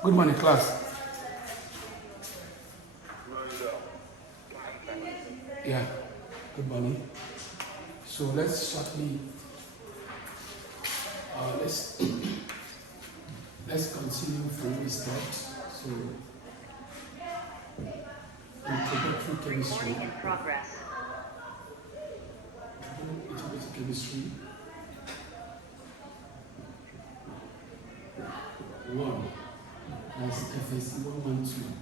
Good morning, class. Yeah, good morning. So let's shortly, let's continue from where we stopped. So, introductory chemistry. Recording in progress. Introductory chemistry. 1. That's FSC 112.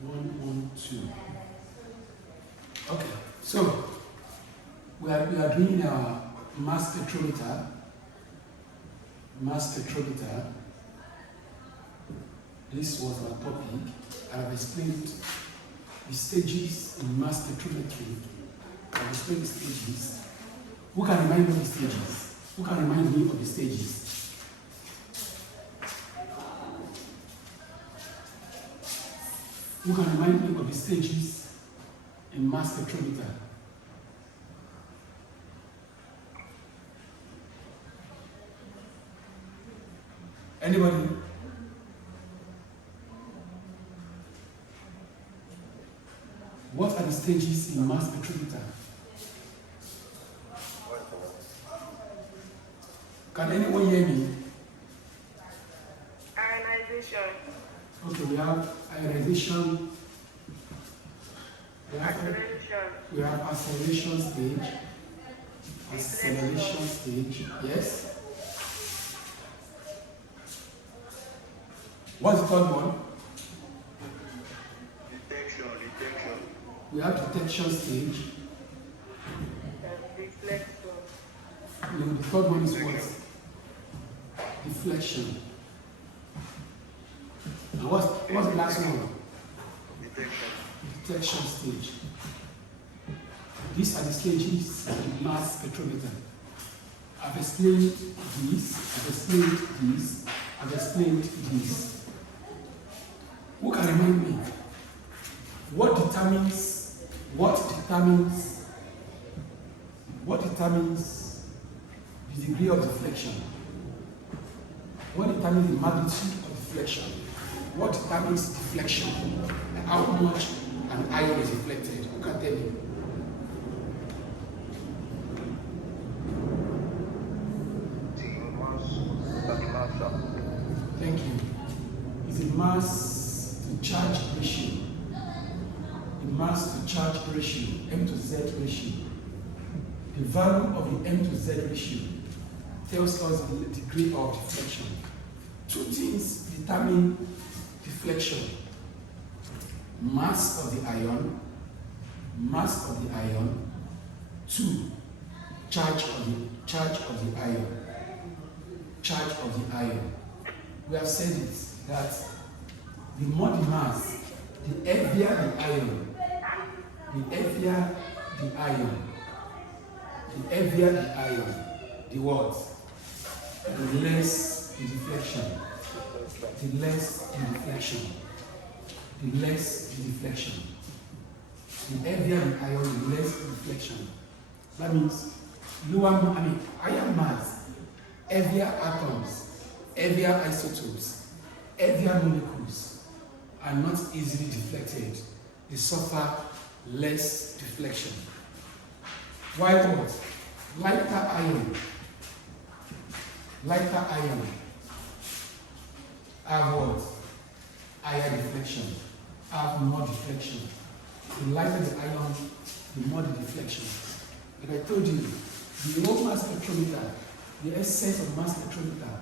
112. Okay, so we are doing our mass spectrometer. This was our topic. I've explained the stages in mass spectrometry. I've explained the stages. Who can remind me of the stages? Who can remind me of the stages? Who can remind me of the stages in mass spectrometer? Anybody? What are the stages in mass spectrometer? Can anyone hear me? Ionization. Okay, we have ionization. We have acceleration stage. Acceleration stage, yes. What's the third one? Detection. We have detection stage. Reflection. No, the third one is what? Deflection. And what's the last one? Detection stage. These are the stages in mass spectrometer. I've explained this, I've explained this. Who can remind me? What determines the degree of deflection? What determines the magnitude of deflection? What determines deflection? And how much an ion is deflected? Who can tell me? Thank you. It's a mass to charge ratio. The mass to charge ratio, M to Z ratio. The value of the M to Z ratio tells us the degree of deflection. Two things determine deflection. Mass of the ion. 2. Charge of the ion. We have said it that the more the mass, the heavier the ion, the what? The less the deflection. The less the heavier the ion, the less the deflection. That means higher mass, heavier atoms, heavier isotopes, heavier molecules are not easily deflected. They suffer less deflection. Why what? Lighter ion have what? Higher deflection, have more deflection. The lighter the ion, the more the deflection. Like I told you, the whole mass spectrometer, the essence of mass spectrometer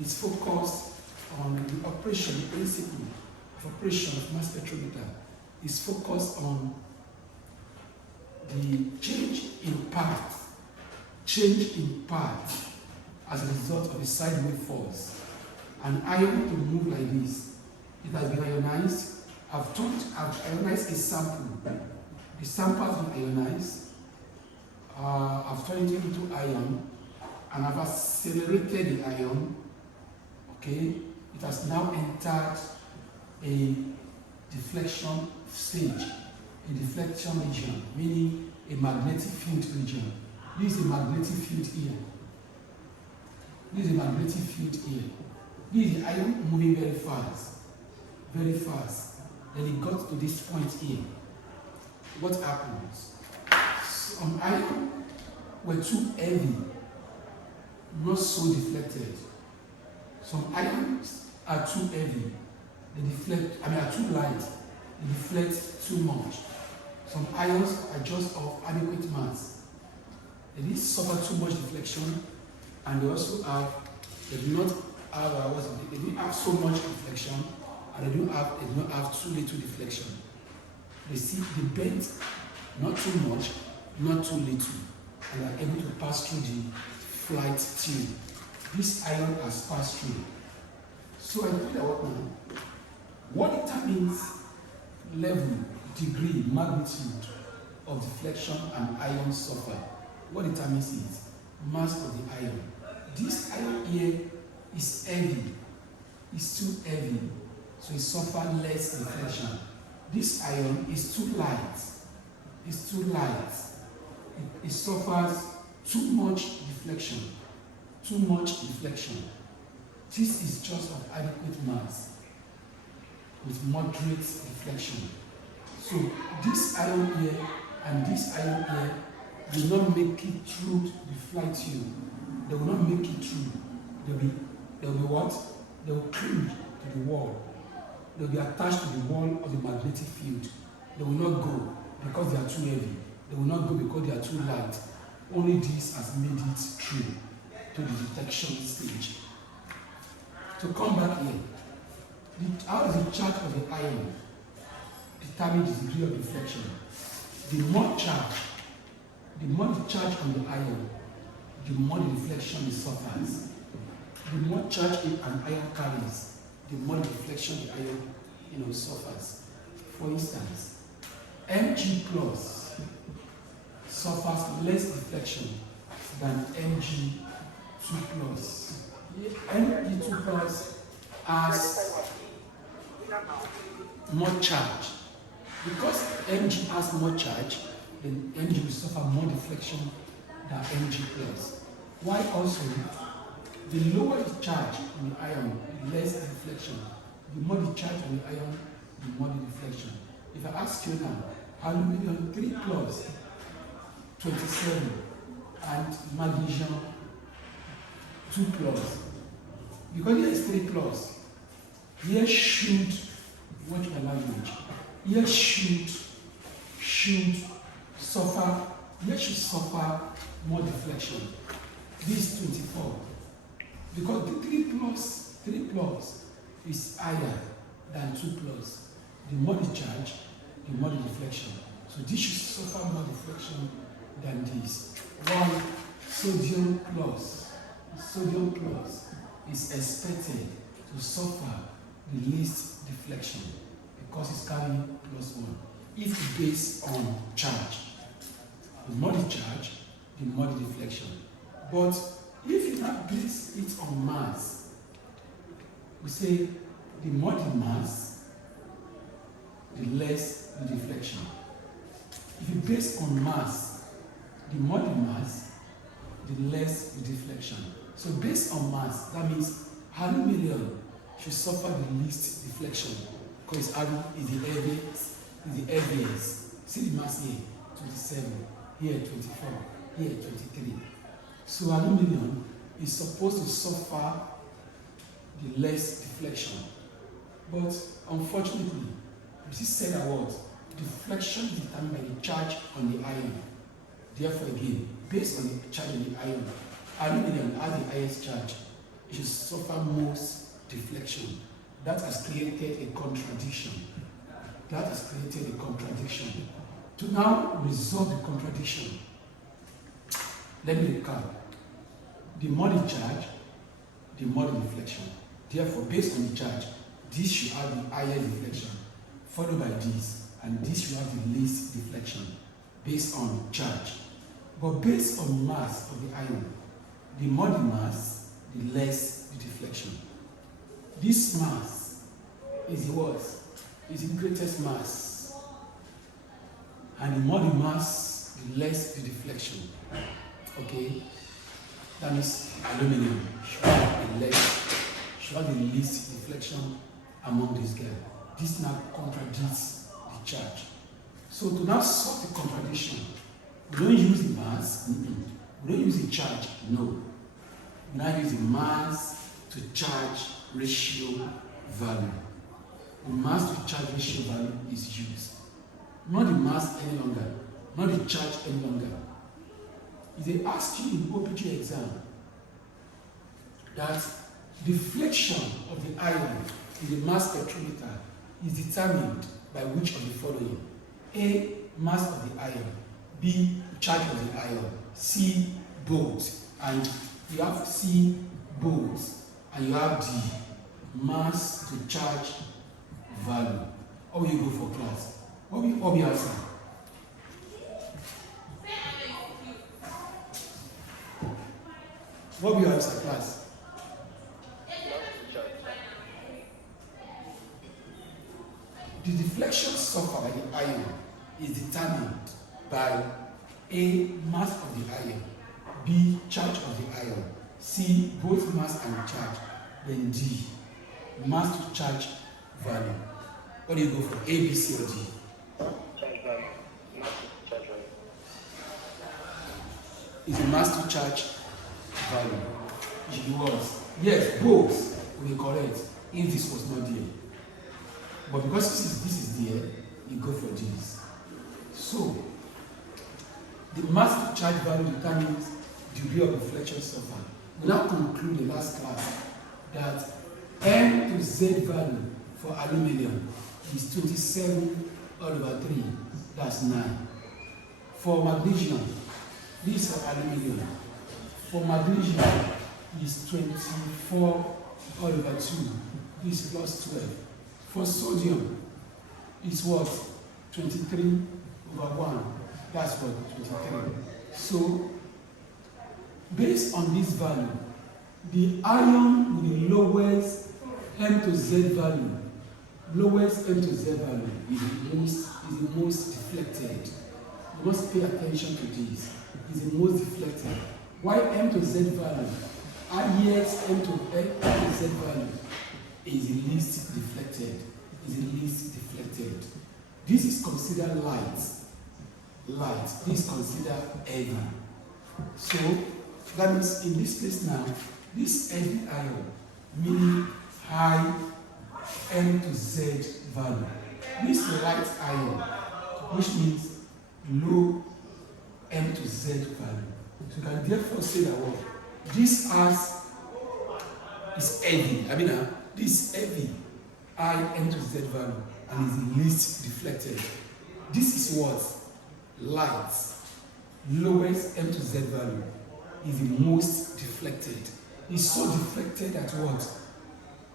is focused on the operation, the principle of operation of mass spectrometer is focused on the change in path as a result of the side wave force. An ion to move like this, it has been ionized. I've ionized a sample. The sample has been ionized. I've turned it into ion, and I've accelerated the ion. Okay, it has now entered a deflection stage, a deflection region, meaning a magnetic field region. This is a magnetic field here. This is the ion moving very fast. Very fast. Then it got to this point here. What happens? Some ions were too heavy, not so deflected. Some ions are too heavy, they deflect, are too light, they deflect too much. Some ions are just of adequate mass. They didn't suffer too much deflection, and they also they do not have so much deflection, and they do not have too little deflection. They bend not too much, not too little, and are able to pass through the flight tube. This ion has passed through. So I put out now. What determines level, degree, magnitude of deflection an ion suffer? What determines it? Mass of the ion. This ion here is heavy. It's too heavy, so it suffers less deflection. This ion is too light. It's too light. It suffers too much deflection. Too much deflection. This is just of adequate mass with moderate deflection. So this ion here and this ion here will not make it through the flight tube. They will not make it through. They'll be what? They will cling to the wall. They'll be attached to the wall of the magnetic field. They will not go because they are too heavy. They will not go because they are too light. Only this has made it through to the detection stage. To come back here, how does the charge of the ion determine the degree of deflection? The more the charge on the ion, the more the deflection it suffers. The more charge an ion carries, the more the deflection the ion suffers. For instance, Mg plus suffers less deflection than Mg2 plus. Mg2 plus has more charge. Because Mg has more charge, then Mg will suffer more deflection than Mg plus. Why also? The lower the charge in the ion, the less deflection. The more the charge on the ion, the more the deflection. If I ask you now, aluminum 3 plus 27 and magnesium 2 plus, because here is 3 plus, here should, watch my language, here should suffer more deflection. This 24. Because the 3 plus is higher than 2 plus. The more the charge, the more the deflection. So this should suffer more deflection than this. While sodium plus is expected to suffer the least deflection because it's carrying +1. If based on charge, the more the charge, the more the deflection. But if you now base it on mass, we say the more the mass, the less the deflection. If you base on mass, the more the mass, the less the deflection. So based on mass, that means aluminum should suffer the least deflection because is the heaviest. See the mass here, 27, here 24, here 23. So aluminum is supposed to suffer the less deflection. But unfortunately, we see said that what? Deflection is determined by the charge on the ion. Therefore again, based on the charge on the ion, aluminum has the highest charge. It should suffer most deflection. That has created a contradiction. To now resolve the contradiction, let me recap. The more the charge, the more the deflection. Therefore, based on the charge, this should have the higher deflection, followed by this, and this should have the least deflection, based on charge. But based on mass of the ion, the more the mass, the less the deflection. This mass is the what? Is the greatest mass. And the more the mass, the less the deflection. Okay? That means aluminum should have the least deflection among these guys. This now contradicts the charge. So to now solve the contradiction, we don't use the mass, we don't use the charge, no. We now use the mass to charge ratio value. The mass to charge ratio value is used. Not the mass any longer, not the charge any longer. If they ask you in OPG exam that deflection of the ion in the mass spectrometer is determined by which of the following? A, mass of the ion. B, charge of the ion. C, both. And you have C, both. And you have D, mass to charge value. How will you go for class? What will you answer? What will you answer, class? The deflection suffered by the ion is determined by A, mass of the ion, B, charge of the ion, C, both mass and charge, then D, mass to charge value. What do you go for? A, B, C, or D? Charge value. Mass to charge value. Is a mass to charge value? It should be what? Yes, both will be correct if this was not there. But because this is there, you go for this. So, the mass to charge value determines the degree of deflection suffered. We now conclude the last class that M to Z value for aluminium is 27 all over 3, that's 9. For magnesium, this is for aluminium. For magnesium is 24 all over 2, this is plus 12. For sodium, it's what? 23 over 1. That's what? 23. So, based on this value, the ion with the lowest M to Z value, lowest M to Z value is the most deflected. You must pay attention to this. Is the most deflected. Why M to Z value? Highest M to Z value is the least deflected. Is the least deflected. This is considered light. Light. This is considered heavy. So that means in this case now, this heavy ion meaning high M to Z value. This light ion, which means low M to Z value. So you can therefore say that what this has is heavy. This heavy high M to Z value and is the least deflected. This is what light lowest M to Z value is the most deflected. It's so deflected that what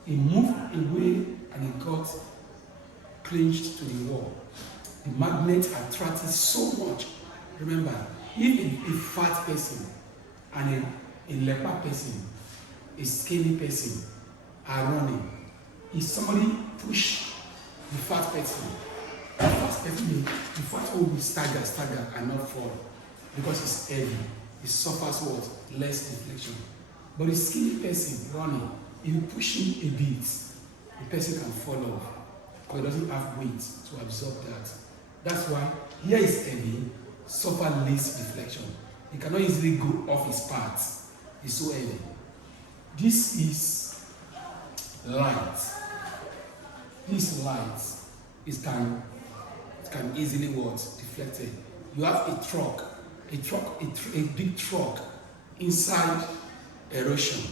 it moved away and it got clinched to the wall. The magnet attracted so much. Remember, if a fat person and a leper person, a skinny person are running, if somebody push the fat person, the fat person will stagger and not fall because it's heavy. It suffers what? Less deflection. But the skinny person running, if you push him a bit, the person can fall off because it doesn't have weight to absorb that. That's why here is heavy, suffer less deflection. He cannot easily go off his parts. It's so heavy. This is light. This light it can easily what? Deflected. You have a big truck inside erosion.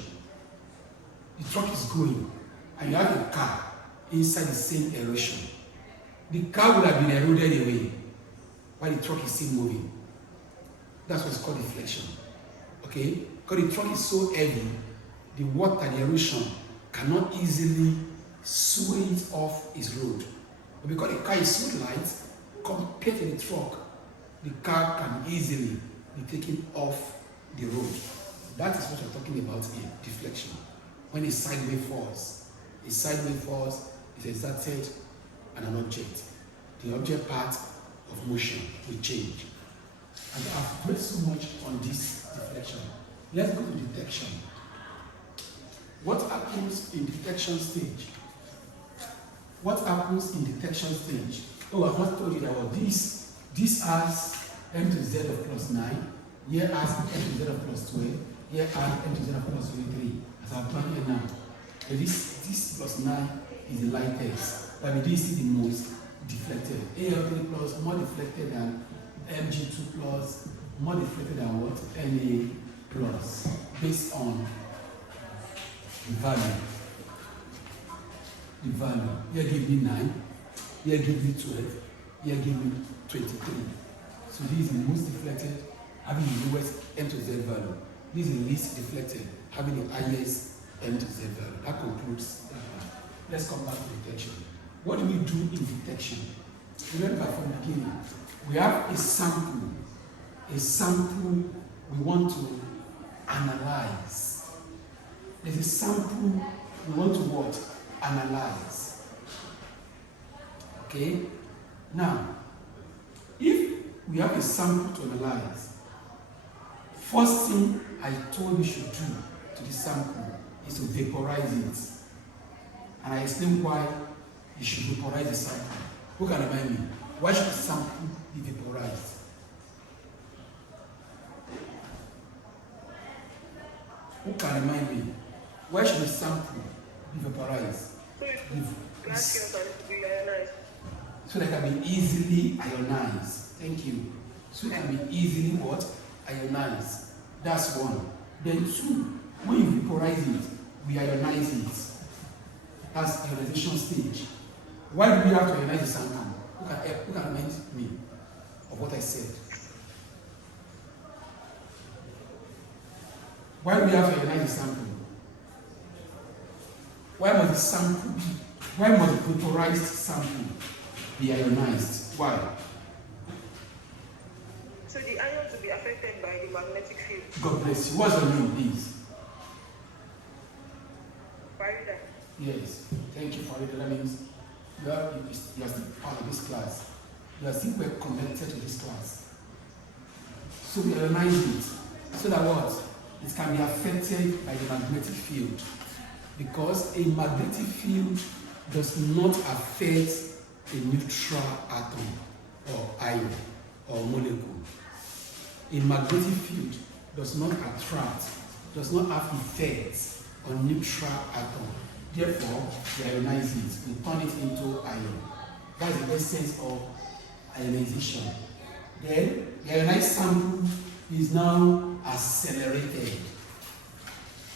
The truck is going, and you have a car inside the same erosion. The car would have been eroded away while the truck is still moving. That's what's called deflection. Okay? Because the truck is so heavy, the water, the erosion, cannot easily sway it off its road. But because the car is so light, compared to the truck, the car can easily be taken off the road. That is what you're talking about here, deflection. When a sideway falls is exerted on an object. The object part of motion will change. And I've read so much on this deflection. Let's go to detection. What happens in detection stage? What happens in detection stage? Oh, I've not told you that well, this has m to the z of plus 9, here has m to the z of plus 12, here has m to the z of plus 23, as I've done here now. But this plus 9 is the lightest, but this is the most deflected. AL3 plus more deflected than Mg2 plus, more deflected than what? Na plus, based on the value. The value. Here give me 9, here give me 12, here give me 23. So this is the most deflected, having the lowest M to Z value. This is the least deflected, having the highest M to Z value. That concludes that part. Let's come back to detection. What do we do in detection? Remember from the beginning, we have a sample we want to analyze. There's a sample we want to what? Analyze. Okay? Now, if we have a sample to analyze, first thing I told you should do to the sample is to vaporize it. And I explain why you should vaporize the sample. Who can remind me? Why should the sample be vaporized? Who can remind me? Why should the sample be vaporized? So they can be easily ionized. Thank you. So they can be easily what? Ionized. That's one. Then two, when you vaporize it, we ionize it. That's ionization stage. Why do we have to ionize the sample? Who can remind me of what I said? Why do we have to ionize the sample? Why must the vaporized sample be ionized? Why? So the ions will be affected by the magnetic field. God bless you. What's your name, please? Farida. Yes. Thank you, Farida. That means you are still part of this class. You are still well connected to this class. So we ionize it so that what? It can be affected by the magnetic field. Because a magnetic field does not affect a neutral atom or ion or molecule. A magnetic field does not attract, does not have effects on neutral atom. Therefore, we ionize it, we turn it into ion. That's the essence of ionization. Then, the ionized sample is now accelerated,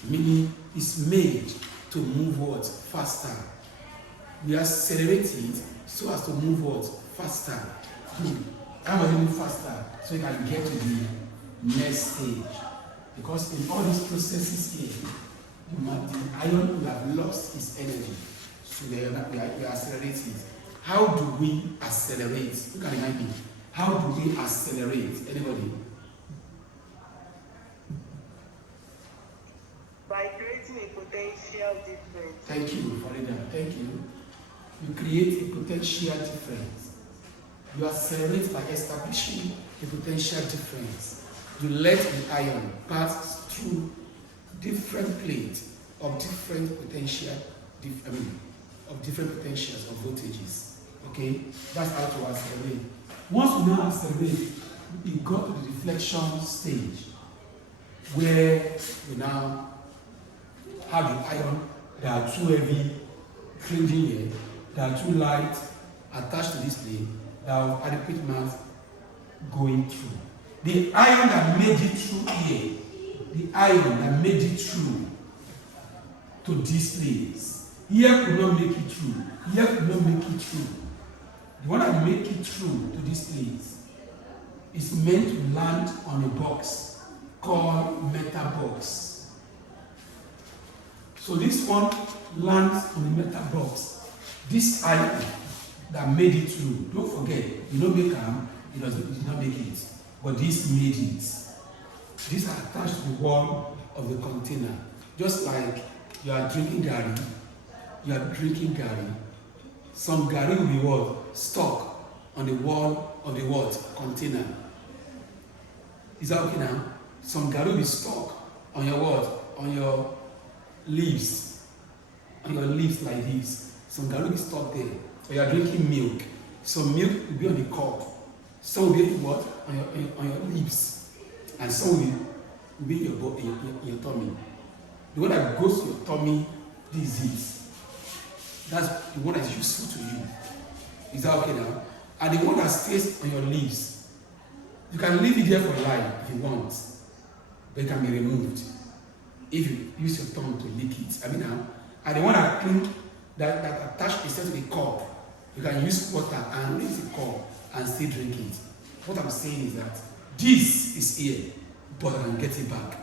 meaning it's made to move what? Faster. We accelerate it so as to move what? Faster. How much move faster? So you can get to the next stage. Because in all these processes here, the ion will have lost its energy. So we accelerate it. How do we accelerate? You can remind me. How do we accelerate? Anybody? By creating a potential difference. Thank you, Farida. Thank you. You create a potential difference. You accelerate by establishing a potential difference. You let the ion pass through different plates of different potential, of different potentials of voltages. Okay, that's how to accelerate. Once we now accelerate, we go to the deflection stage, where we now have the ion that are too heavy, clinging here, that are too light, attached to this plate, that have adequate mass going through. The ion that made it through here, the ion that made it through to this place, here could not make it through, here could not make it through. The one that make it through to this place is meant to land on a box called metal box. So this one lands on the metal box. This ion that made it through, don't forget, you don't make them, it did not make it, but this made it. These are attached to the wall of the container. Just like you are drinking garri, some garri will be what? Stuck on the wall of the what? Container. Is that okay now? Some garri will be stuck on your what? On your leaves, on your lips like this. Some can look stuck there. Or you are drinking milk. Some milk will be on the cup. Some will be what? On your lips. And some will be in your tummy. The one that goes to your tummy, this is. That's the one that is useful to you. Is that okay now? And the one that stays on your lips, you can leave it there for life if you want, but it can be removed if you use your tongue to lick it. I mean now, and the one that cling that attach itself to the cup, you can use water and release the cup and still drink it. What I'm saying is that this is here, but I can get it back.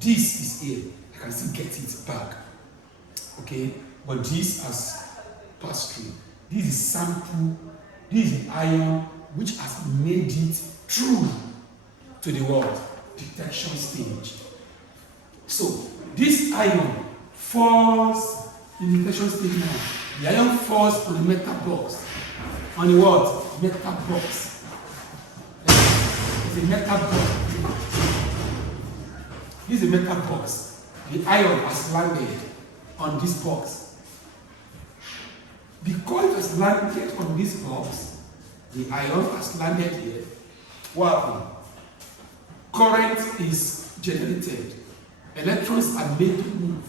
This is here, I can still get it back. Okay, but this has passed through. This is sample. This is iron which has made it through to the world detection stage. So this iron falls in the detection stage now. The iron falls on the metal box. On the what? Metal box. It's a metal box. This is a metal box. The iron has landed on this box. Because it has landed on this box, the iron has landed here. What happened? Current is generated. Electrons are made to move.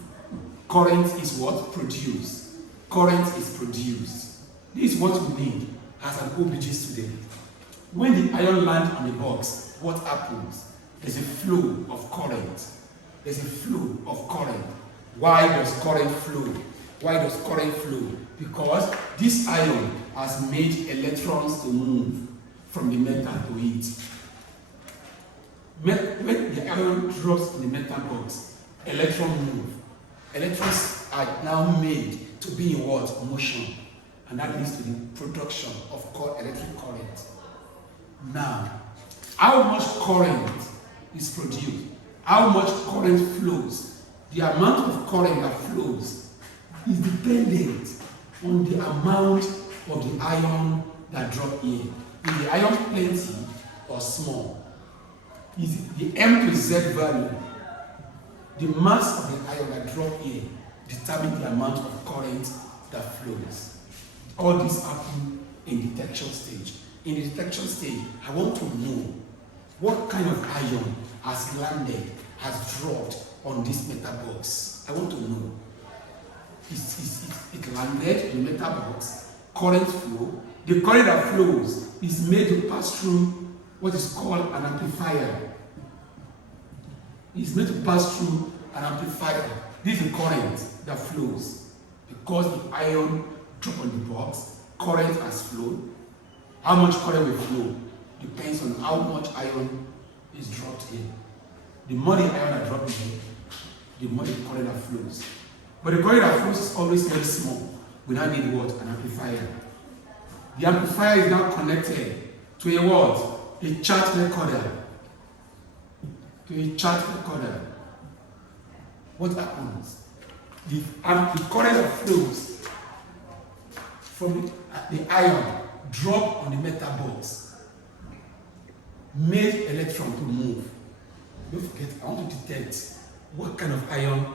Current is what? Produced. Current is produced. This is what we need as an OBG student. When the iron lands on the box, what happens? There's a flow of current. There's a flow of current. Why does current flow? Why does current flow? Because this iron has made electrons to move from the metal to it. When the iron drops in the metal box, electrons move. Electrons are now made to be in what? Motion. And that leads to the production of electric current. Now, how much current is produced? How much current flows? The amount of current that flows is dependent on the amount of the iron that dropped here. Is the iron plenty or small? Is the M to Z value, the mass of the iron that dropped here, determines the amount of current that flows. All this happens in detection stage. In the detection stage, I want to know what kind of iron has landed, has dropped on this metal box. I want to know. It landed in the metal box, current flow. The current that flows is made to pass through what is called an amplifier. It's made to pass through an amplifier. This is the current that flows. Because the iron dropped on the box, current has flowed. How much current will flow depends on how much iron is dropped here. The more the iron that dropped here, the more the current that flows. But the current that flows is always very small. We now need what? An amplifier. The amplifier is now connected to a what? A chart recorder. To a chart recorder. What happens? The current that flows from the iron drop on the metal box made electron to move. Don't forget, I want to detect what kind of iron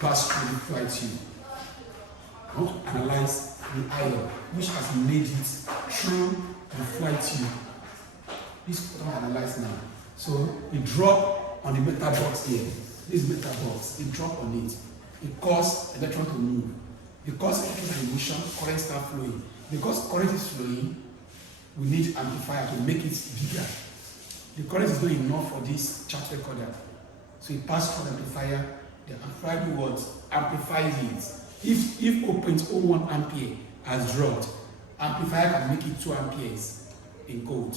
passed through the flight tube. I want to analyze the iron which has made it through the flight tube. This is what I analyze now. So it dropped on the metal box here. This metal box, it dropped on it. It caused electron to move. Because electrons are in motion, current start flowing. Because current is flowing, we need amplifier to make it bigger. The current is not enough for this chart recorder. So it passes through the amplifier. The amplifier will what? Amplifies it. If 0.01 ampere has dropped, amplifier can make it 2 amperes in code.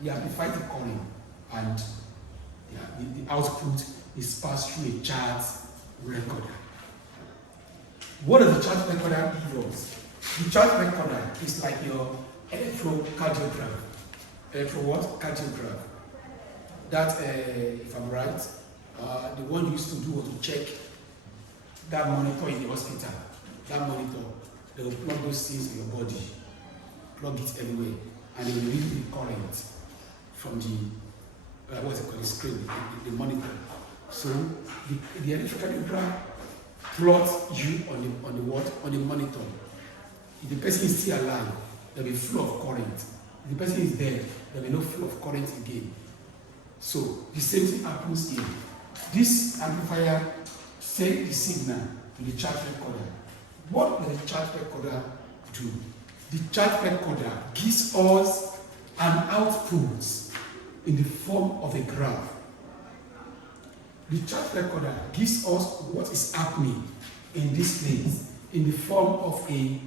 He amplifies the current and the output is passed through a chart recorder. What does the chart recorder give us? The chart recorder is like your electrocardiogram. Electrocardiogram. That, if I'm right, the one used to do was to check that monitor in the hospital. That monitor, they will plug those things in your body, plug it everywhere, and they will read the current from the the screen, the monitor, So the electrocardiogram plots you on the what? On the monitor. If the person is still alive, there will be flow of current. If the person is dead, there will be no flow of current again. So the same thing happens here. This amplifier sends the signal to the charge recorder. What does the charge recorder do? The charge recorder gives us an output in the form of a graph. The charge recorder gives us what is happening in this place in the form of a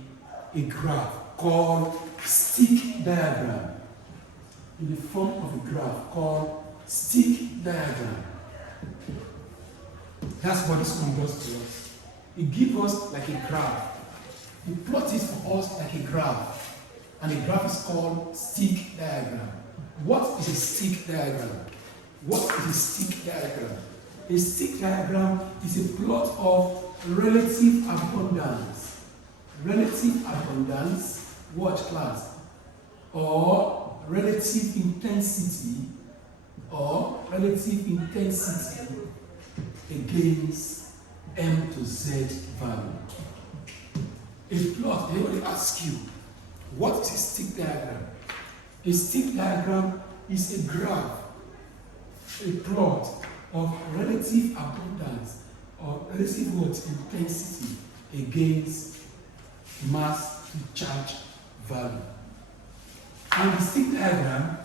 graph called stick diagram. In the form of a graph called stick diagram. That's what this one does to us. It gives us like a graph. It plots it for us like a graph. And the graph is called stick diagram. What is a stick diagram? What is a stick diagram? A stick diagram is a plot of relative abundance. Relative abundance, watch class, or relative intensity, against M to Z value. A plot, they will ask you, what is a stick diagram? A stick diagram is a graph, a plot of relative abundance or relative intensity against mass to charge value. And the stick diagram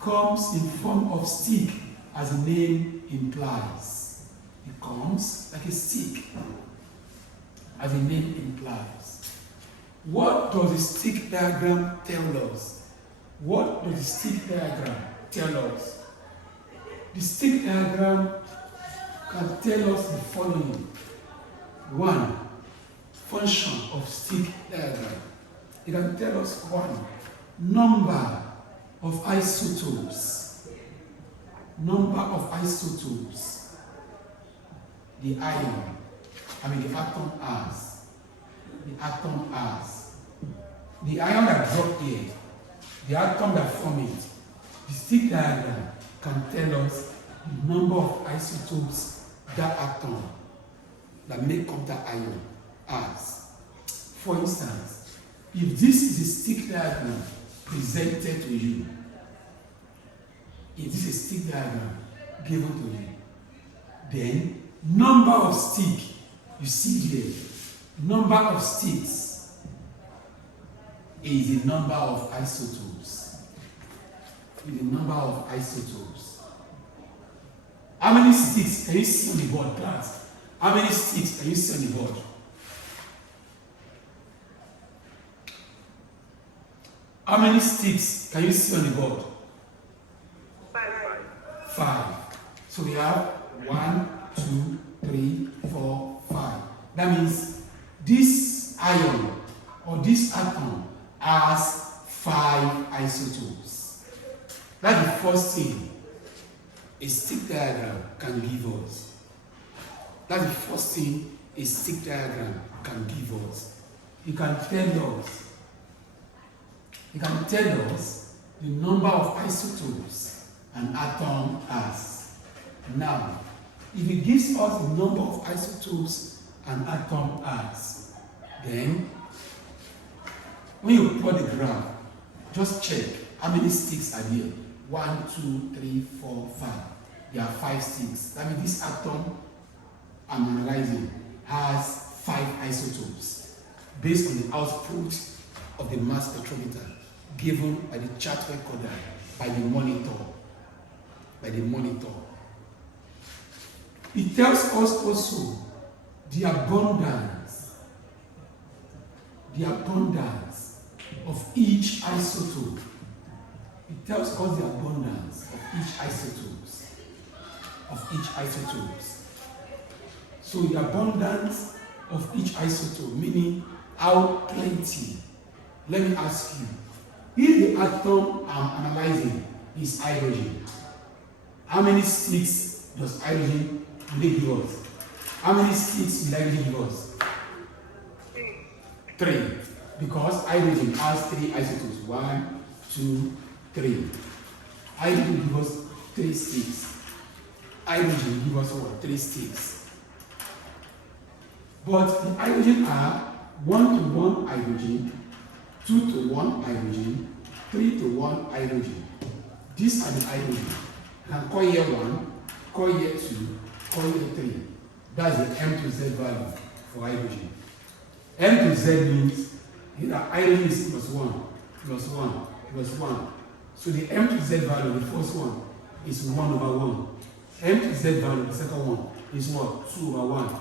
comes in form of stick, as the name implies. It comes like a stick, as the name implies. What does the stick diagram tell us? What does the stick diagram tell us? The stick diagram can tell us the following. 1. Function of stick diagram. It can tell us 1. Number of isotopes. Number of isotopes. The ion, the atom has. The atom has. The ion that dropped here, the atom that formed it. The stick diagram can tell us the number of isotopes that atom that make up that ion has. For instance, if this is a stick diagram presented to you, if this is a stick diagram given to you, then number of stick, you see here, number of sticks is the number of isotopes. Is the number of isotopes. How many sticks can you see on the board, class? How many sticks can you see on the board? How many sticks can you see on the board? 5. So we have 1, 2, 3, 4, 5. That means this ion or this atom has 5 isotopes. That's the first thing a stick diagram can give us. That's the first thing a stick diagram can give us. It can tell us the number of isotopes an atom has. Now, if it gives us the number of isotopes an atom has, then when you plot the graph, just check how many sticks are there. 1, 2, 3, 4, 5. There are 5 sticks. That means this atom I'm analyzing has 5 isotopes based on the output of the mass spectrometer given by the chart recorder, by the monitor. It tells us also the abundance of each isotope. It tells us the abundance of each isotopes. So the abundance of each isotope, meaning how plenty. Let me ask you, if the atom I'm analyzing is hydrogen, how many sticks does hydrogen give us? How many sticks will hydrogen give us? 3. Because hydrogen has 3 isotopes. 1, 2, 3. Hydrogen gives us 3 sticks. hydrogen give us what? 3 states. But the hydrogen are 1-to-1 hydrogen, 2-to-1 hydrogen, 3-to-1 hydrogen. These are the hydrogen. You can call here 1, call here 2, call here 3. That's the M to Z value for hydrogen. M to Z means that hydrogen is plus 1, plus 1, plus 1. So the M to Z value, the first one, is 1/1. M to Z value, the second one, is what? 2/1.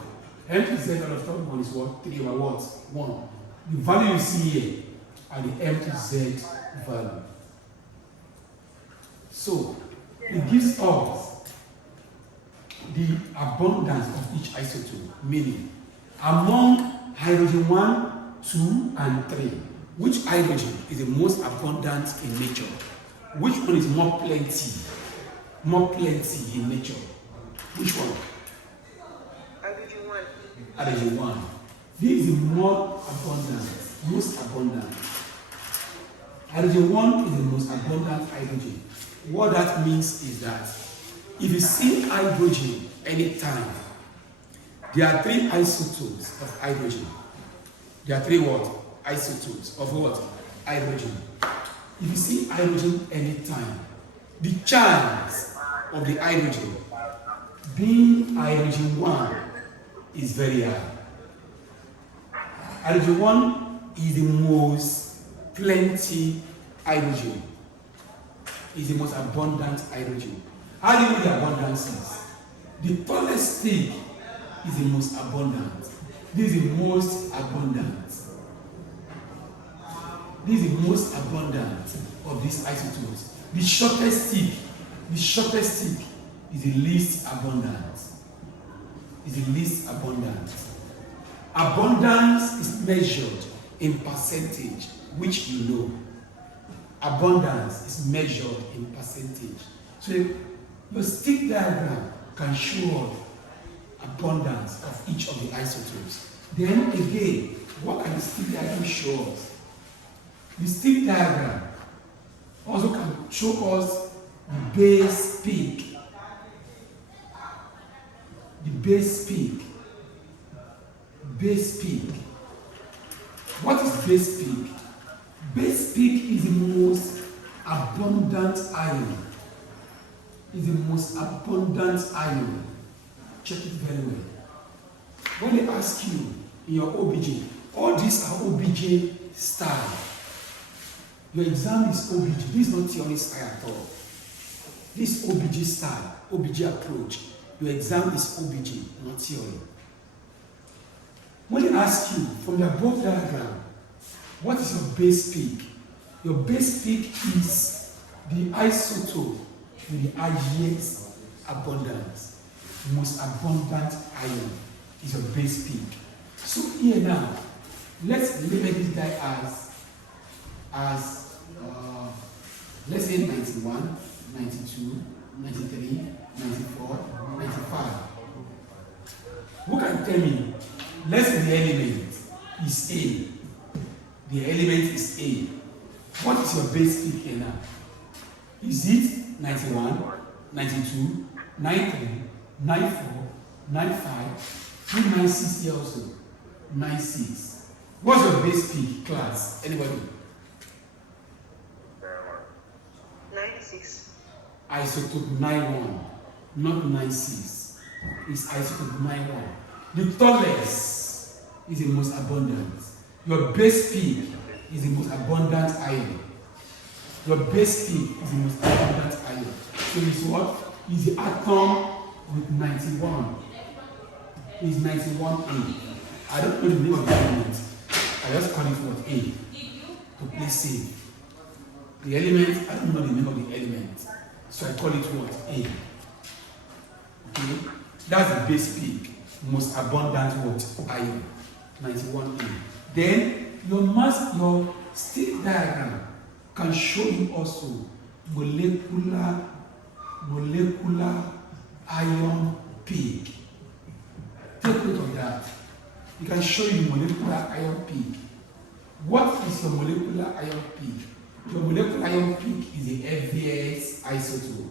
M to Z value of the third one is what? 3/1. The value you see here are the M to Z value. So it gives us the abundance of each isotope, meaning among hydrogen 1, 2, and 3, which hydrogen is the most abundant in nature? Which one is more plenty? More plenty in nature? Which one? Hydrogen 1. Hydrogen 1. This is the more abundant, most abundant. Hydrogen 1 is the most abundant hydrogen. What that means is that if you see hydrogen anytime, there are 3 isotopes of hydrogen. There are 3 what? Isotopes of what? Hydrogen. If you see hydrogen anytime, the chance of the hydrogen being hydrogen 1 is very high. Hydrogen 1 is the most plenty hydrogen. Is the most abundant hydrogen. How do you know the abundance is? The tallest stick is the most abundant. This is the most abundant. This is the most abundant of these isotopes. The shortest stick is the least abundant. Is the least abundant. Abundance is measured in percentage, which you know. Abundance is measured in percentage. So your stick diagram can show abundance of each of the isotopes. Then again, what can the stick diagram show us? The stick diagram also can show us the base peak. The base peak. Base peak. What is base peak? Base peak is the most abundant ion. Is the most abundant ion. Check it very well. When they ask you in your OBJ, all these are OBJ style. Your exam is OBJ. This is not theory style at all. This is OBJ style, OBJ approach. Your exam is OBJ, not theory. When they ask you from the above diagram, what is your base peak? Your base peak is the isotope with the highest abundance. The most abundant ion is your base peak. So here now, let's label this guy as let's say 91, 92, 93, 94, 95. Who can tell me? Let's say the element is A. The element is A. What is your base peak here now? Is it 91, 92, 93, 94, 95, 396 here also? 96. What's your base peak class? Anybody? 96. Isotope 91, not 96. It's isotope 91. The tallest is the most abundant. Your base peak is the most abundant ion. Your base peak is the most abundant ion. So it's what? Is the atom with 91. It's 91A. I don't know the name of the element. I just call it what? A. To play safe. The element, I don't know the name of the element. So I call it what? A. Okay? That's the base peak. Most abundant what? Ion. 91A. Then your stick diagram can show you also molecular ion peak. Take note of that. It can show you molecular ion peak. What is your molecular ion peak? Your molecular ion peak is the heaviest isotope.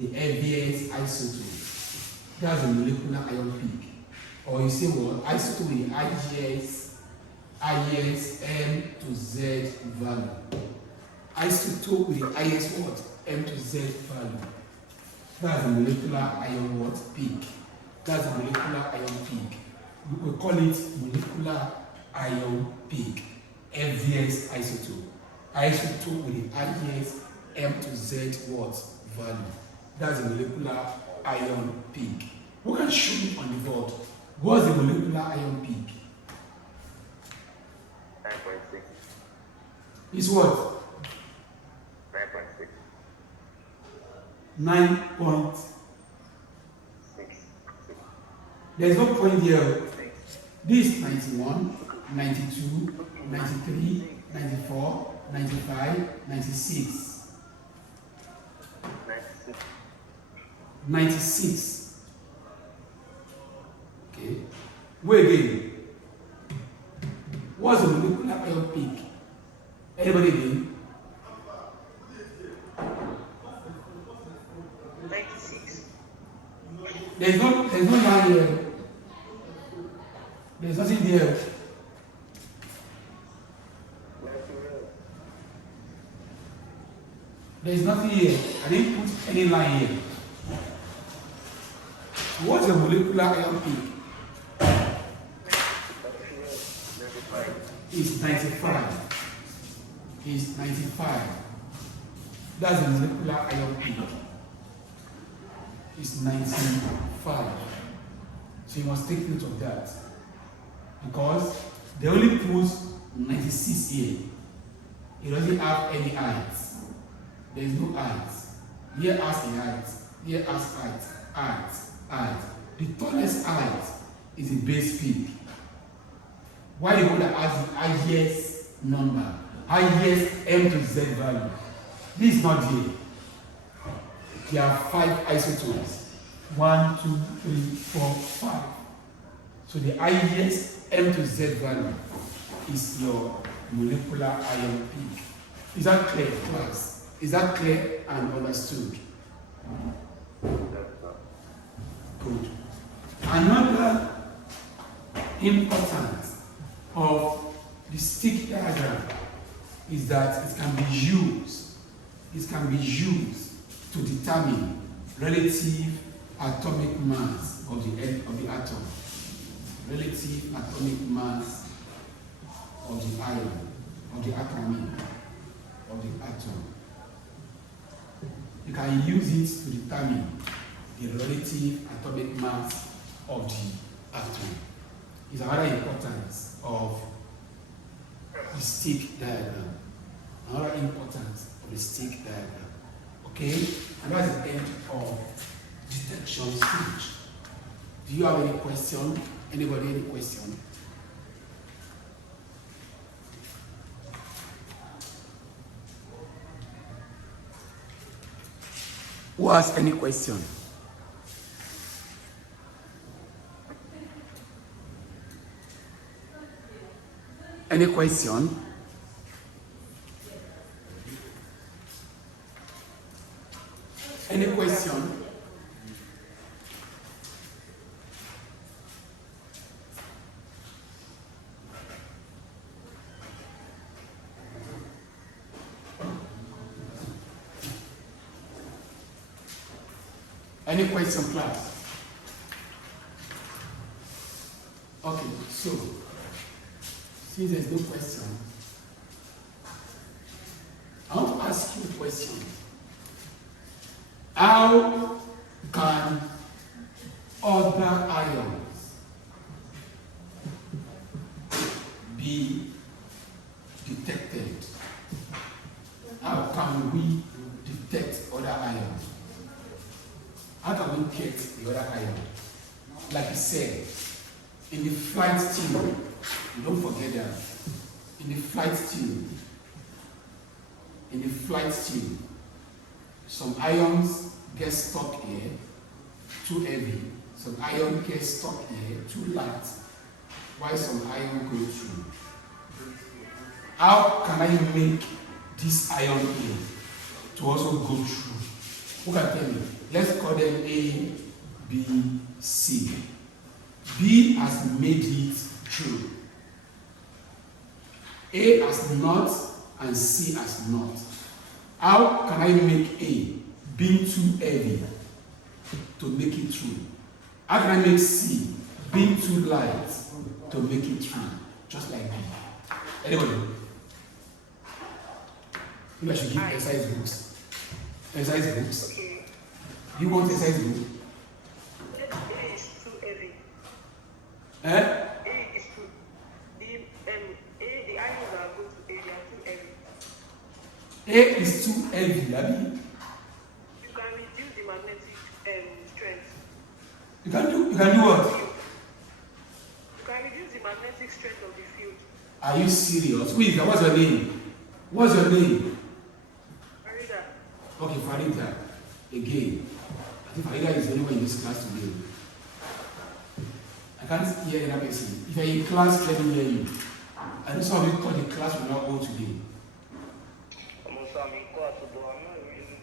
The heaviest isotope. That's the molecular ion peak. Or you say what? Isotope with IS M to Z value. Isotope with the IS what? M to Z value. That's the molecular ion what? Peak. That's the molecular ion peak. We call it molecular ion peak. FVS isotope. Isotope with the IS M to Z what? Value. That's the molecular ion peak. We can show it on the board. What's the molecular ion peak? 9.6. It's what? 9.6. 9.6. 6. There's no point here. This is 91, 92, 93, 94, 95, 96. 96. 96. Okay. Wait again. What's the molecular ion peak? Anybody again? 96. There's no line here. There's nothing there. There's nothing here. I didn't put any line here. What's the molecular ion peak? It's 95. It's 95. That's the molecular ion peak. It's 95. So you must take note of that. Because they only put 96 here. It doesn't have any heights. There is no heights. Here has a height. Here has height. Height. The tallest height is the base peak. Why the one that has the highest number, highest M to Z value? This is not here. There are 5 isotopes. 1, 2, 3, 4, 5. So the highest M to Z value is your molecular ion peak. Is that clear, class? Is that clear and understood? Good. Another importance of the stick diagram is that it can be used to determine relative atomic mass of the atom. Relative atomic mass of the ion, of the atom. You can use it to determine the relative atomic mass of the atom. It's another importance of the stick diagram. Another importance of the stick diagram. Okay? And that's the end of detection stage. Do you have any question? Anybody, any question? Who has any question? Any question? Any question? Any question, class? Okay, so since there's no question, I want to ask you a question. How can other ions be detected? How can we detect other ions? How can we get the other ion? Like I said, in the flight tube, don't forget that. In the flight tube, some ions get stuck here, too heavy. Some ion get stuck here, too light. While some ion go through. How can I make this ion here to also go through? Who can tell me? Let's call them A, B, C. B has made it true. A has not and C has not. How can I make A being too heavy to make it true? How can I make C being too light to make it true? Just like that. Anybody? Maybe I should give exercise books. Exercise books. Okay. You want exercise book? A is too heavy. Eh? A is too. The ions are going to A, they are too heavy. A is too heavy, Abi. You can reduce the magnetic strength. You can do what? You can reduce the magnetic strength of the field. Are you serious? Who is that? What's your name? What's your name? Farida. Okay, Farida. Again. I think Farida is the only one in this class today. I can't hear another person. If you're in class, let me hear you. I know some of you thought the class will not go today. I'm in class, but I'm not really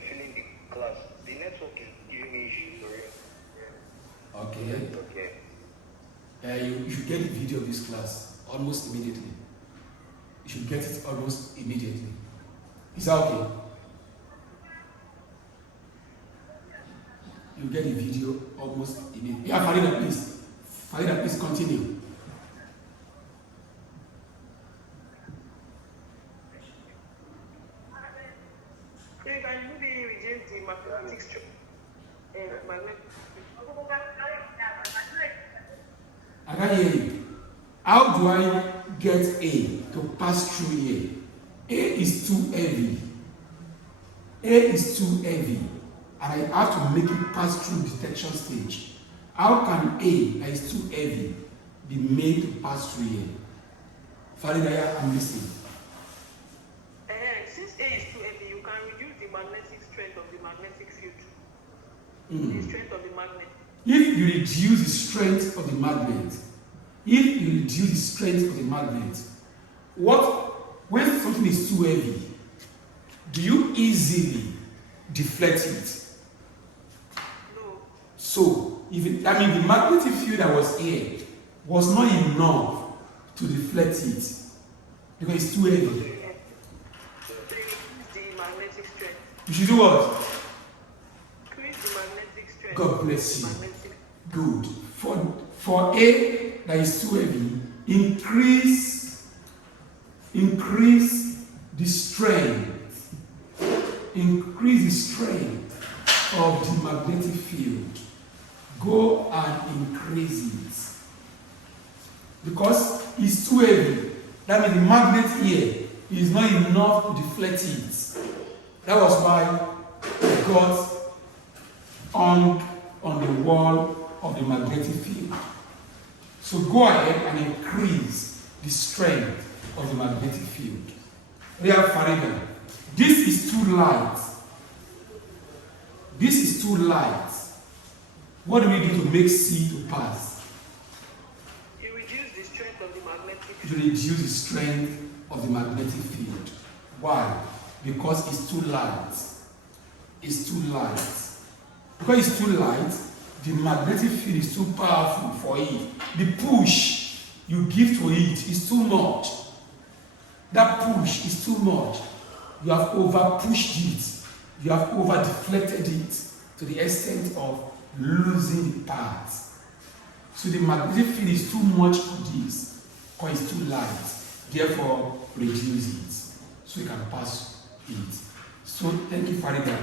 feeling the class. The network is giving me issues already. Okay. Okay. You should get the video of this class almost immediately. You should get it almost immediately. Is that okay? You get the video almost immediately. Yeah, Farida, please. Farida, please continue. You can really reduce the magnetic strength. I can't hear you. How do I get A to pass through here? A is too heavy. A is too heavy. And I have to make it pass through detection stage. How can A that is too heavy be made to pass through here? Farida, I'm listening. Since A is too heavy, you can reduce the magnetic strength of the magnetic field. Mm. The strength of the magnet. If you reduce the strength of the magnet, when something is too heavy, do you easily deflect it? No. So, that means the magnetic field that was here was not enough to deflect it because it's too heavy. So they increase the magnetic strength. You should do what? Increase the magnetic strength. God bless you. Magnetic. Good. For A that is too heavy, increase the strength. Increase the strength of the magnetic field. Go and increase it. Because it's too heavy. That means the magnet here is not enough to deflect it. That was why it got on the wall of the magnetic field. So go ahead and increase the strength of the magnetic field. Real Farida, this is too light. This is too light. What do we do to make C to pass? You reduce the strength of the magnetic To field. reduce the strength of the magnetic field. Why? Because it's too light. It's too light. Because it's too light, the magnetic field is too powerful for it. The push you give to it is too much. That push is too much. You have over pushed it. You have over deflected it to the extent of losing the parts. So the magnetic field is too much for this because it's too light. Therefore, reduce it so you can pass it. So thank you, Farida.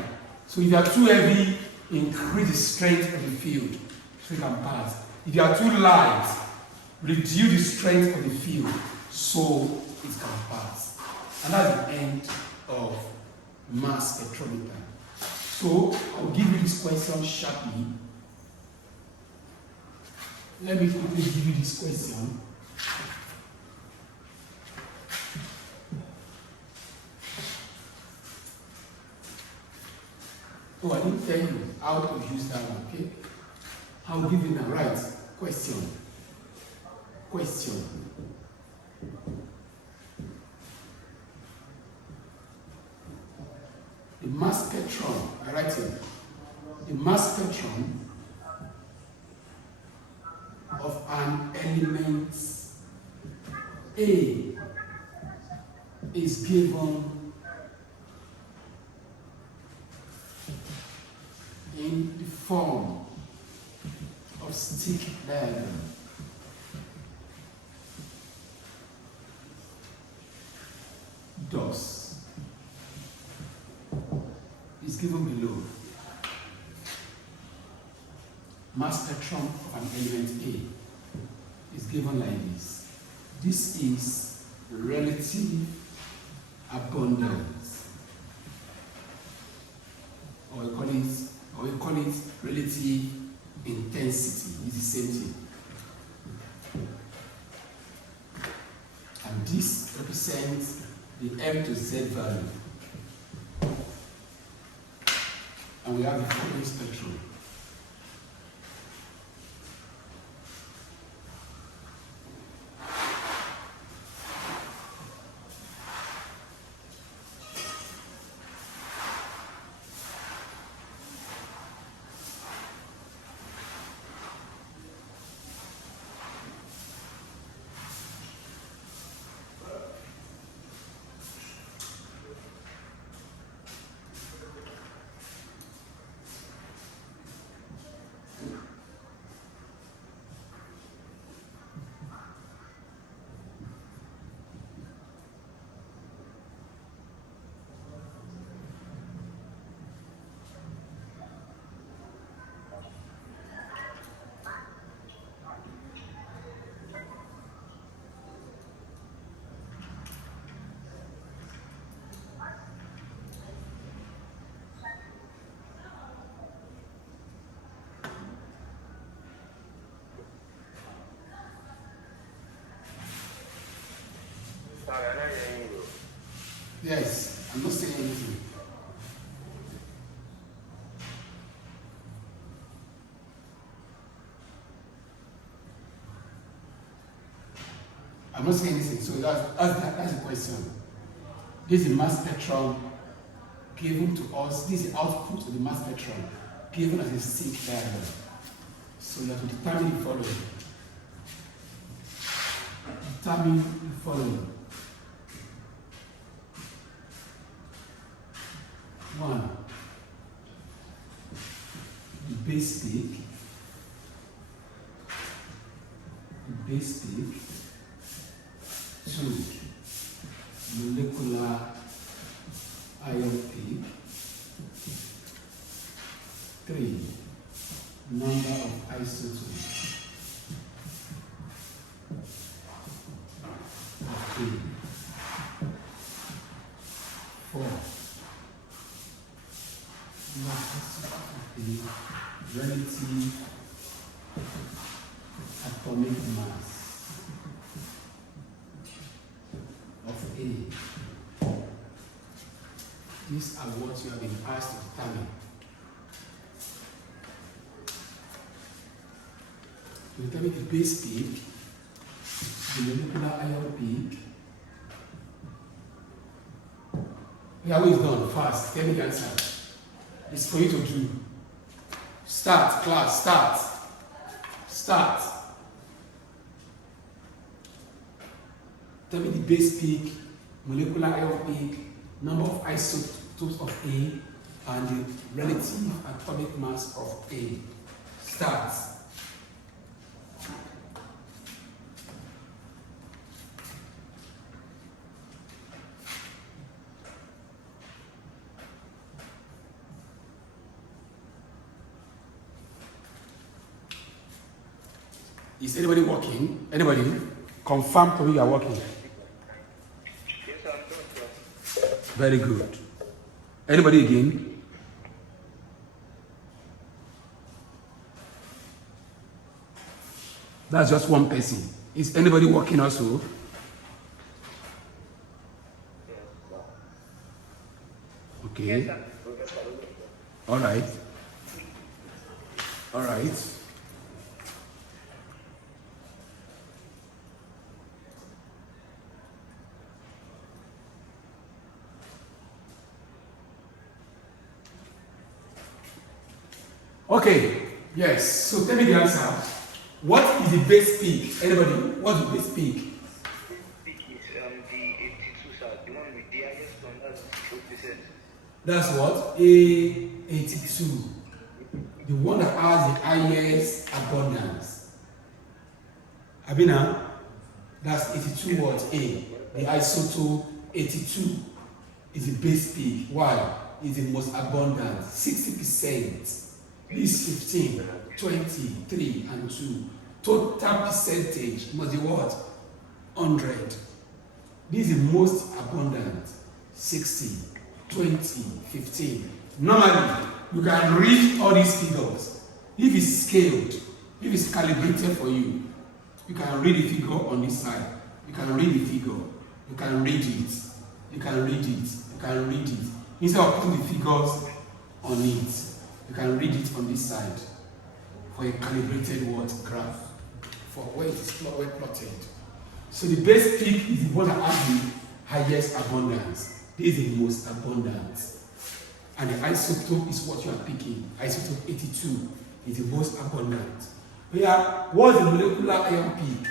So if you are too heavy, increase the strength of the field so you can pass. If you are too light, reduce the strength of the field so it can pass. And that's the end of mass spectrometer. So I'll give you this question sharply. Let me quickly give you this question. Oh, I didn't tell you how to use that one, okay? I'll give you the right question. The mass spectrum, I write it. The mass spectrum element A is given in the form of stick diagram. Thus, is given below. Mass spectrum of an element A is given like this. This is relative abundance, or we call it relative intensity. It's the same thing. And this represents the M to Z value. And we have the following spectrum. Sorry, I'm not hearing you. Yes, I'm not saying anything. I'm not saying anything, so that's the question. This is the mass spectrum given to us. This is the output of the mass spectrum given as a stick diagram. So you have to determine the following. Determine the following. 1. The base peak. The base peak. 2. Molecular ion peak. 3. Number of isotopes. Okay. 4. The relative atomic mass of A. These are what you have been asked to determine. To determine the base peak, the molecular ion peak. Yeah, who is done? Fast. Tell me the answer. It's for you to do. Start, class, start. Start. Tell me the base peak, molecular ion peak, number of isotopes of A, and the relative atomic mass of A. Start. Is anybody working? Anybody? Confirm to me you are working. Yes, I'm doing. Very good. Anybody again? That's just one person. Is anybody working also? Okay. All right. All right. Okay, yes. So tell me the answer. What is the base peak? Anybody? What's the base peak? Peak is the 82, sir. The one with the highest one, that's 2%. That's what? A82. The one that has the highest abundance. Abina? That's 82 what? A. The isotope 82 is the base peak. Why? It's the most abundant. 60%. This 15, 20, 3, and 2. Total percentage must be what? 100. This is the most abundant. 60, 20, 15. Normally, you can read all these figures. If it's scaled, if it's calibrated for you, you can read the figure on this side. You can read the figure. You can read it. You can read it. You can read it. Instead of putting the figures on it, you can read it on this side for a calibrated what graph for where it's well plotted. So the base peak is the one that has the highest abundance. This is the most abundant. And the isotope is what you are picking. Isotope 82 is the most abundant. Yeah, what's the molecular ion peak?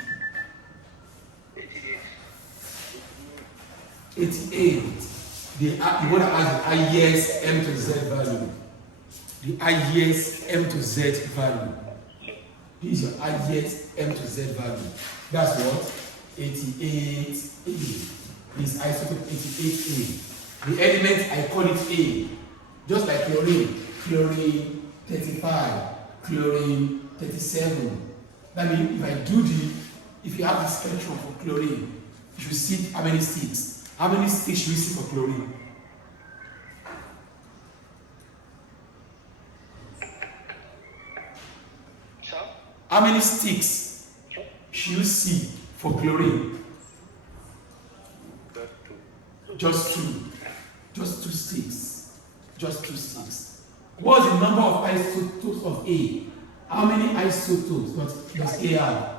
88. The one that has the highest M to Z value. The highest M to Z value. This is your highest M to Z value. That's what? 88A. This isotope 88A. The element, I call it A. Just like chlorine. Chlorine 35. Chlorine 37. That means if you have the spectrum for chlorine, you should see how many sticks. How many sticks should you see for chlorine? How many sticks should you see for chlorine? Just two. Just two sticks. Just two sticks. What's the number of isotopes of A? How many isotopes does A have?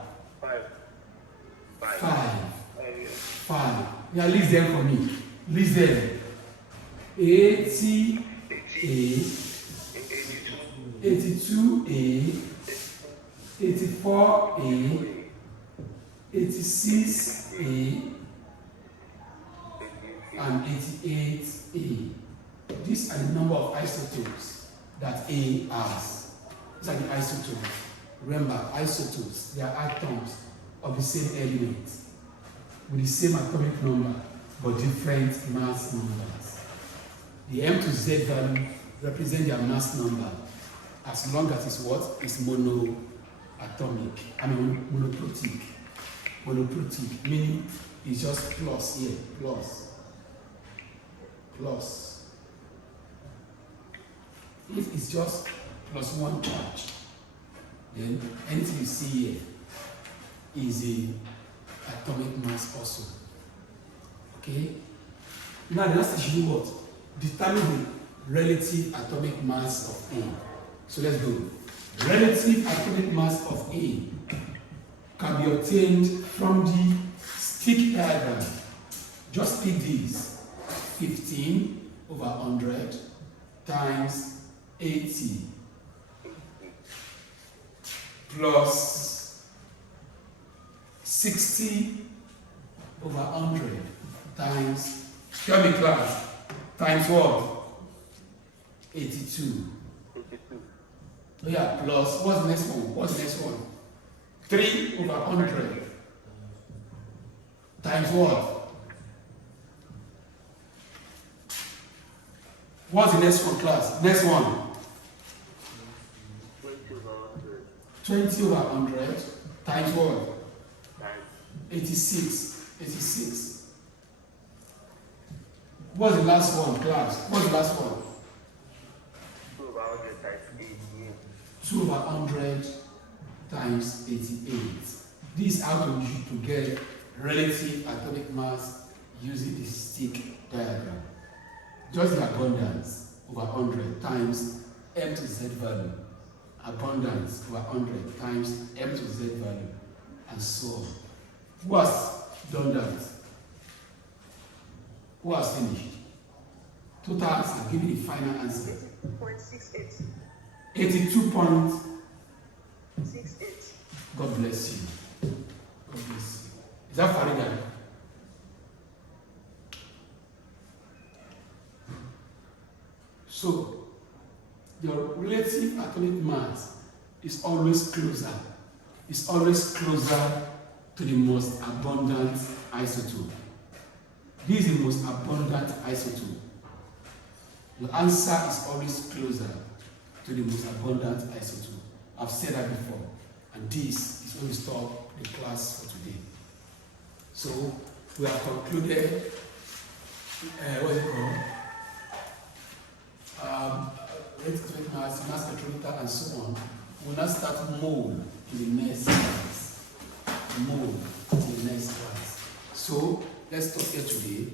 Five. Yeah, list them for me. List them. 80A, 82A, 84A, 86A, and 88A. These are the number of isotopes that A has. These are the isotopes. Remember, isotopes, they are atoms of the same element with the same atomic number but different mass numbers. The M to Z value represent their mass number as long as it's what? It's monoprotic. Monoprotic, meaning it's just plus here, plus. If it's just plus one charge, then anything you see here is a atomic mass also. Okay? Now the last issue what? Determine the relative atomic mass of A. So let's go. Relative atomic mass of A can be obtained from the stick diagram. Just pick these. 15 over 100 times 80 plus 60 over 100 times, tell me class, times what? 82. Oh yeah, plus, what's the next one? 3 over 100 times what? What's the next one, class? Next one. 20 over 100 times what? 86. What's the last one, class? What's the last one? 2 over 100 times 88. 2 over 100 times 88. This is how to get relative atomic mass using the stick diagram. Just the abundance over 100 times M to Z value. Abundance over 100 times M to Z value, and so on. Who has done that? Who has finished? Total answer, give me the final answer. 82.68. 82.68. God bless you. God bless you. Is that Farida? So, your relative atomic mass is always closer. It's always closer to the most abundant isotope. This is the most abundant isotope. Your answer is always closer to the most abundant isotope. I've said that before. And this is when we stop the class for today. So we have concluded, what's it called? Mass spectrometer and so on. We'll now start mole in the next class. Mole in the next class. So let's stop here today.